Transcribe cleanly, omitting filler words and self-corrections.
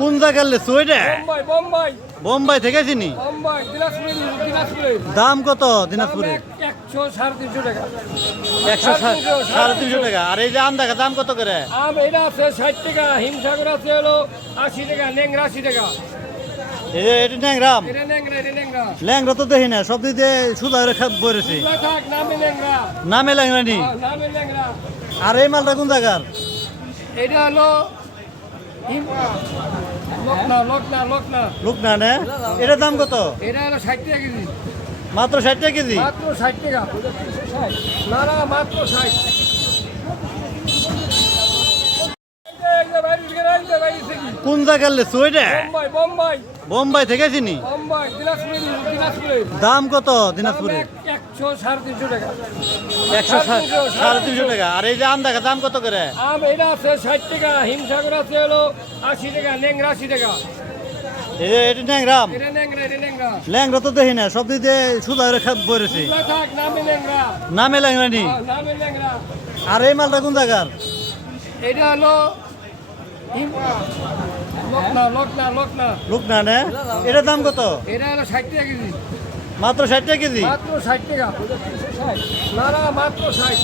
কোন জায়গার লেচু ওইটা? বোম্বাই বোম্বাই বোম্বাই থেকে চিনি। বোম্বাই দিনাজপুরে দাম কত দিনাজপুরে? 100-350 টাকা। 100-350 টাকা। আর এই যে আম দেখা দাম কত করে? আম এটা আছে 60 টাকা, হিমসাগর আছে হলো 80 টাকা, ন্যাংরা 80 টাকা। এটা ন্যাংরাম। এটা ন্যাংরা। ল্যাংরা তো দেখি না, সব দিকে সুদা বলেছি। এগুলা থাক, নামে ন্যাংরা। নামে ল্যাংরা নি। নামে ন্যাংরা। আর এই মালটা কোন জায়গার? এটা হলো লকনা। লুকনা নে? এটার দাম কত? এটা হলো 60 টাকা কেজি। মাত্র 60 টাকা কেজি? মাত্র 60 টাকা। না মাত্র 60। কোন জায়গার লেচু ওইটা? বোম্বাই বোম্বাই থেকে চিনি। দিনাজপুরে। দাম কত দিনাজপুরে? 100-350 টাকা। 100-350 টাকা। আর এই যে আম দেখা দাম কত করে? আম এটা আছে 60 টাকা, হিমসাগর আছে হলো 80 টাকা, ন্যাংরা 80 টাকা। এটা ন্যাংরাম। এটা ন্যাংরা। ল্যাংরা তো দেখি না, সব দিকে সুদা বলেছি। এগুলা থাক, নামে ন্যাংরা। নামে ল্যাংরা নি। নামে ন্যাংরা। আর এই মালটা কোন জায়গার? এটা হলো লকনা। লুকনা নে? এটার দাম কত? এটা হলো 60 টাকা কেজি। মাত্র 60 টাকা কেজি? মাত্র 60 টাকা। না মাত্র 60।